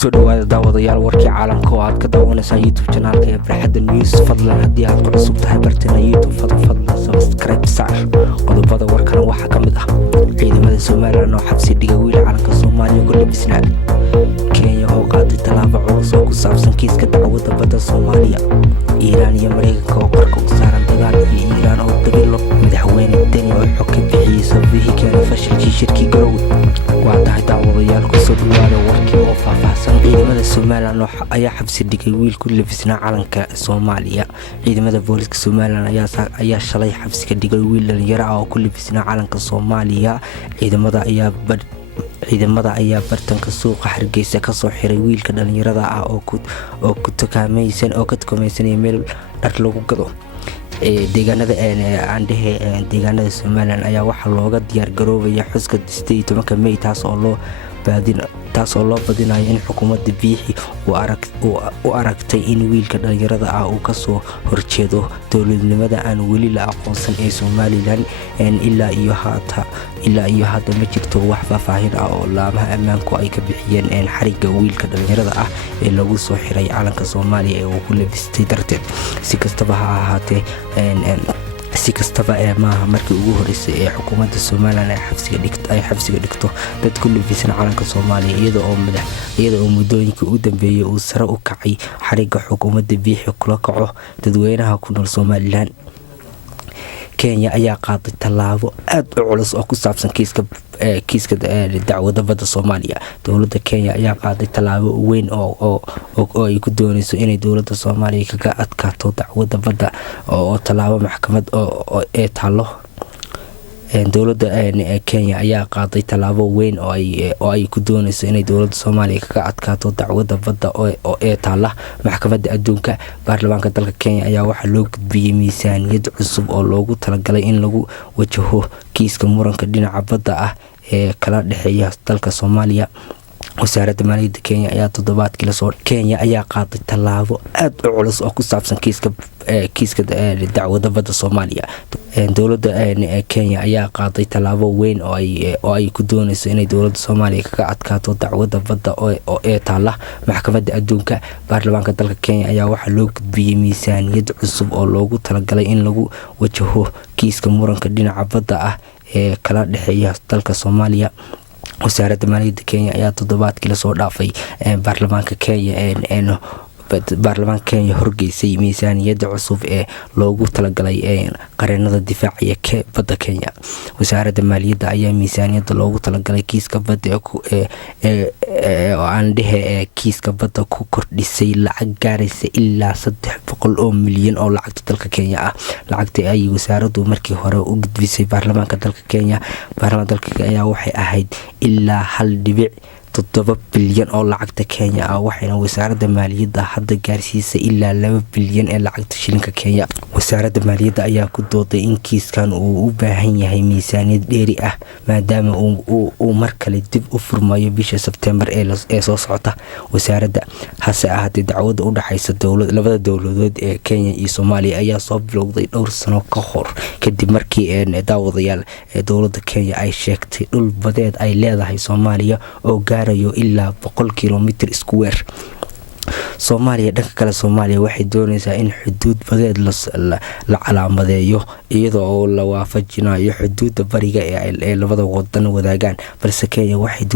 kusoo dhawaada daawadayaal warkii caalamka oo aad ka daawanaysaa YouTube channelka ee Barxadda News. fadlan haddii aad ku cusub tahay bartana YouTube fadlan subscribe saar. qodobada warkan waxaa ka mid ah ciidamada Soomaaliya oo xabsi dhigay wiil calanka Soomaaliya ku labisnaa. Kenya oo qaaday tallaabo culus oo ku saabsan kiiska dacwadda badda Soomaaliya. Iiraan iyo Maraykanka oo qarka u saaran dagaal iyo Iiraan oo dagaalo. madaxweyne Dani oo xog ka bixiyay sababihii keenay fashilkii shirkii Garowe. waa tahay daawadayaal kusoo dhawaada warkii oo faahfaahsan. ciidamada Soomaaliya ayaa xabsi dhigay wiil ku labisnaa calanka Soomaaliya. ciidamada booliska Soomaaliya ayaa shalay xabsi ka dhigay wiil dhalinyaro ah oo ku labisnaa calanka Soomaaliya. ciidamada ayaa bartanka suuqa Hargeysa ka soo xiray wiilka dhalinyarada ah oo ka tukaameysanaya meel dhar lagu gado. deegaanada Soomaaliya ayaa waxaa looga diyaar garoobaya xuska 18 May taas oo loo badinayo in xukuumadda Biixi u aragtay in wiilka dhalinyarada ah uu ka soo horjeedo dowladnimada aan weli la aqoonsan ee Somaliland. ilaa iyo hadda ma jirto wax faahfaahin ah oo laamaha ammaanku ay ka bixiyeen xariga wiilka dhalinyarada ah ee lagu soo xiray calanka Soomaaliya ee uu ku labistay darteed. si kastaba ha ahaatee maaha markii ugu horeysay ee xukuumadda Soomaaliland ay xabsiga dhigto dad ku labisan calanka Soomaaliya iyada oo muddooyinkii u dambeeyay uu sare u kacay xariga xukuumadda Biixi kula kaco dadweynaha ku nool Somaliland. Kenya ayaa qaaday tallaabo aad u culus oo ku saabsan kiiska dacwadda badda Soomaaliya. dowladda Kenya ayaa qaaday tallaabo weyn oo ay ku doonayso inay dowladda Soomaaliya kaga adkaato dacwadda badda oo tallaabo maxkamad oo taalo. dowladda Kenya ayaa qaaday tallaabo weyn oo ay ku doonayso inay dowladda Soomaaliya kaga adkaato dacwadda badda oo taala maxkamadda adduunka. baarlamaanka dalka Kenya ayaa waxaa loo gudbiyay miisaaniyad cusub oo loogu talagalay in lagu wajaho kiiska muranka dhinaca badda ah ee kala dhexeeya dalka Soomaaliya. wasaaradda maaliyadda Kenya ayaa toddobaadkii Kenya ayaa qaaday tallaabo aad u culus oo ku saabsan kiiska dacwadda badda Soomaaliya. dowladda Kenya ayaa qaaday tallaabo weyn oo ay ku doonayso inay dowladda Soomaaliya kaga adkaato dacwadda badda oo taala maxkamadda adduunka. baarlamaanka dalka Kenya ayaa waxaa loo gudbiyay miisaaniyad cusub oo loogu talagalay in lagu wajaho kiiska muranka dhinaca badda ah ee kala dhexeeya dalka Soomaaliya. wasaaradda maaliyadda Kenya ayaa toddobaadkii lasoo dhaafay baarlamaanka Kenya horgeysay miisaaniyadda cusub ee loogu talagalay qareenada difaaciya badda Kenya. wasaaradda maaliyadda ayaa miisaaniyadda loogu talagalay kiiska badda kiiska badda ku kordhisay lacag gaaraysa ilaa 300 milyan oo lacagta dalka Kenya ah. lacagta ay wasaaraddu markii hore u gudbisay baarlamaanka dalka Kenya ayaa waxay ahayd ilaa 1.7 bilyan oo lacagta Kenya ah, waxayna wasaaradda maaliyadda hadda gaarsiisay ilaa 2 bilyan ee lacagta shilinka Kenya. wasaaradda maaliyadda ayaa ku dooday in kiiskan uu u baahan yahay miisaaniyad dheeri ah maadaama uu mar kale dib u furmayo bisha Sebtembar ee soo socota. wasaaradda hase ahaatee dacwadda u dhaxaysa labada dowladood ee Kenya iyo Soomaaliya ayaa soo bilowday dhowr sano ka hor kadib markii daawadayaal dowladda Kenya ay sheegtay dhul badeed ay leedahay Soomaaliya oo gaarayo ilaa 100 kilomitir square. Soomaaliya dhanka kale Soomaaliya waxay doonaysaa in xuduud badeed la calaamadeeyo iyadoo oo la waafajinayo xuduudda bariga ee labada wadan wadaagaan, balse Kenya waxay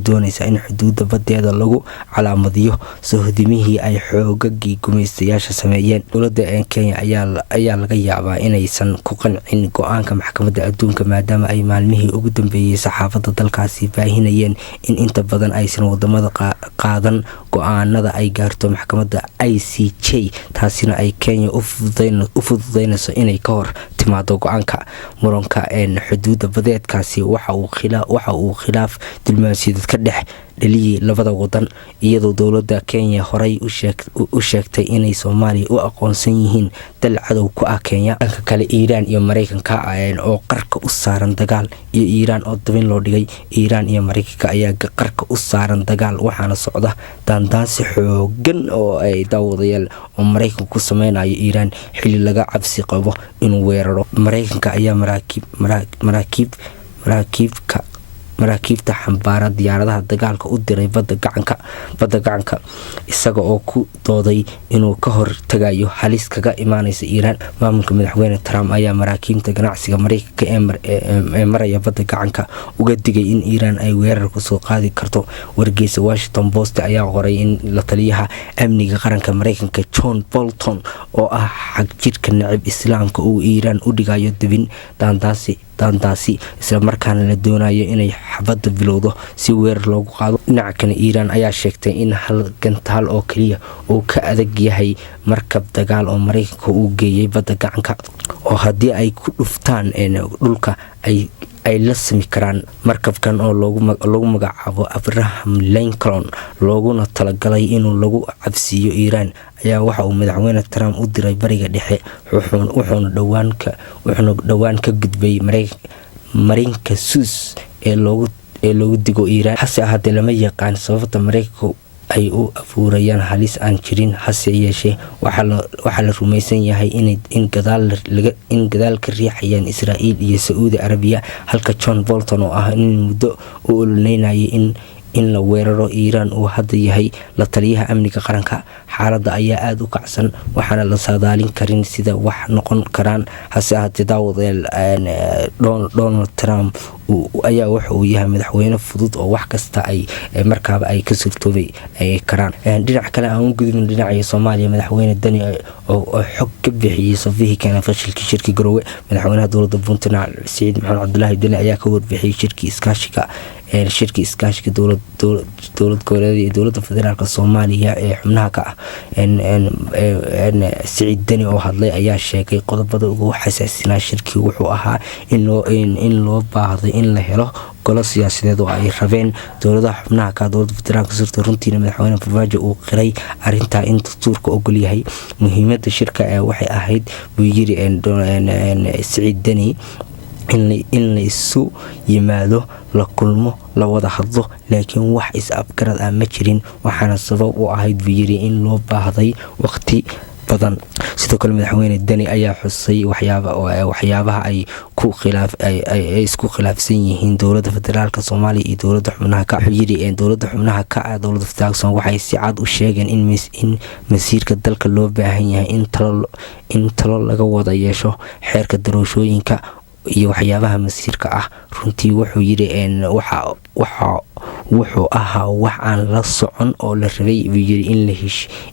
doonaysaa in xuduudda badeeda lagu calaamadiyo sohdimihii ay xoogagii gumaystayaasha sameeyeen. dowladda Kenya ayaa laga yaabaa inaysan ku qancin go'aanka maxkamadda adduunka maadaama ay maalmihii ugu dambeeyay saxaafadda dalkaasi baahinayeen in inta badan aysan wadamada qaadan go'aanada ay gaarto maxkamadda ICJ, taasina ay Kenya u fududeynayso inay ka hor timaado go'aanka. muranka xuduudda badeedkaasi waxa uu khilaaf diblomaasiyadeed ka dhex dhaliyay labada wadan iyadoo dowladda Kenya horay u sheegtay inay Soomaaliya u aqoonsan yihiin dal cadow ku ah Kenya. dhanka kale Iiraan iyo Maraykanka oo qarka u saaran dagaal iyo Iiraan oo dabin loo dhigay. Iiraan iyo Maraykanka ayaa qarka u saaran dagaal waxaana socda daandaansi xoogan oo ay daawadayaal oo Maraykanku ku sameynayo Iiraan xilli laga cabsi qabo inuu weeraro. Maraykanka ayaa maraakiibka maraakiibta xambaara diyaaradaha dagaalka u diray badda gacanka isaga oo ku dooday inuu ka hortagayo halis kaga imaanaysa Iiraan. Maamulka madaxweyne Trump ayaa maraakiibta ganacsiga Maraykanka ee maraya badda gacanka uga digay in Iiraan ay weerar ku soo qaadi karto. Wargeysa Washington Post ayaa qoray in la taliyaha amniga qaranka Maraykanka John Bolton oo ah xag jirka nacib islaamka uu Iiraan u dhigayo dibin daandaasi isla markaana la doonayo inay xabadda bilowdo si weerar loogu qaado. Dhinaca kale Iiraan ayaa sheegtay in hal gantaal oo kaliya uu ka adag yahay markab dagaal oo Maraykanka uu geeyay badda gacanka oo haddii ay ku dhuftaan dhulka ay la sami karaan. Markabkan oo lagu magacaabo Abraham Lincoln looguna talagalay inuu lagu cabsiiyo Iiraan ayaa waxa uu madaxweyne Trump u diray bariga dhexe wuxuuna dhawaan ka gudbay marinka Suez ee loogu digo Iiraan. Hase ahaatee lama yaqaan sababta Maraykanku ay u abuurayaan halis aan jirin. Hase yeeshee waxaa la rumaysan yahay in gadaal ka riixayaan Israa'iil iyo Saudi Arabia, halka John Bolton oo ah in muddo u ololeynayay in la weeraro Iiraan uu hadda yahay la taliyaha amniga qaranka. Xaaladda ayaa aad u kacsan waxaana la saadaalin karin sida wax noqon karaan. Hase ahaatee Donald Trump ayaa waxa uu yahay madaxweyne fudud oo wax kasta ay markaaba ay ka suurtoobay karaan. Dhinaca kale aan u gudubno dhinaca Soomaaliya, madaxweyne Dani oo xog ka bixiyay sababihii keenay fashilkii shirki Garowe. Madaxweynaha dowladda Puntland Siciid Maxamed Cabdullaahi Dani ayaa ka warbixiyay shirki iskaashiga dowlad goboleedyada iyo dowladda federaalka Soomaaliya ee xubnaha ka ah. Siciid Dani oo hadlay ayaa sheegay qodobada ugu xasaasina shirki wuxuu ahaa in loo baahday in la helo golo siyaasadeed oo ay rabeen dowladaha xubnaha ka dowladda federaalka surta. Runtiina madaxweyne Farmaajo uu qiray arinta in dastuurka ogol yahay. Muhiimadda shirka waxay ahayd buu yiri Siciid Dani in la isu yimaado, la kulmo, la wada hadlo, laakiin wax is-afgarad ma jirin, waxaana sabab u ahayd buu yiri in loo baahday waqti badan. Sidoo kale madaxweyne Dani ayaa xusay waxyaabaha ay isku khilaafsan yihiin dowladda federaalka Soomaaliya iyo dowladda xubnaha ka. Wuxuu yiri dowladda xubnaha ka dowladda federaalka Soomaaliya waxay si cad u sheegeen in masiirka dalka loo baahan yahay in talo laga wada yeesho xeerka doorashooyinka iyo waxyaabaha masiirka ah. Runtii wuxuu yiri wuxuu ahaa wax aan la socon oo la rabay buu yiri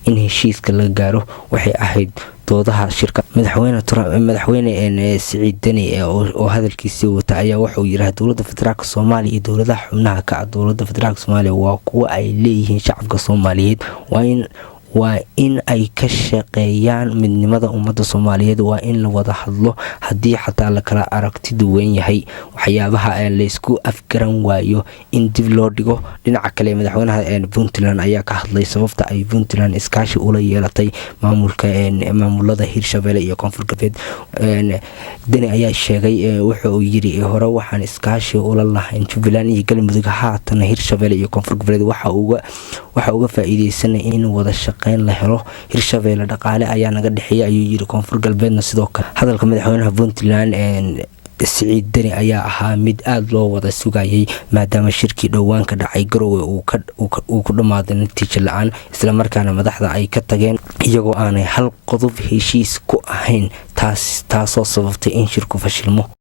in heshiiska la gaaro. Waxay ahayd doodaha shirka. Madaxweyne Siciid Dani oo hadalkiisa wata ayaa wuxuu yiraahday dowladda federaalka Soomaaliya iyo dowladaha xubnaha ka dowladda federaalka Soomaaliya waa kuwa ay leeyihiin shacabka Soomaaliyeed. Waa in ay ka shaqeeyaan midnimada ummadda Soomaaliyeed. Waa in la wada hadlo haddii xataa la kala aragti duwan yahay waxyaabaha la isku afgaran waayo in dib loo dhigo. Dhinaca kale madaxweynaha Puntland ayaa ka hadlay sababta ay Puntland iskaashi ula yeelatay maamulada Hirshabelle iyo Koonfur Galbeed. Dani ayaa sheegay wuxuu yiri hore waxaan iskaashi ula lahayn Jubbaland iyo Galmudug, haatan Hirshabelle iyo Koonfur Galbeed waxa uga faa'iideysanay in wada shaqeyn la helo. Hirshabelle dhaqaale ayaa naga dhaxeeyay ayuu yiri, Koonfur Galbeedna sidoo kale. Hadalka madaxweynaha Puntland Siciid Dani ayaa ahaa mid aad loo wada sugayay maadaama shirkii dhowaan ka dhacay Garowe uu ku dhamaaday natiijo la'aan, isla markaana madaxda ay ka tageen iyagoo aanay hal qodob heshiis ku ahayn, taasoo sababtay in shirku fashilmo.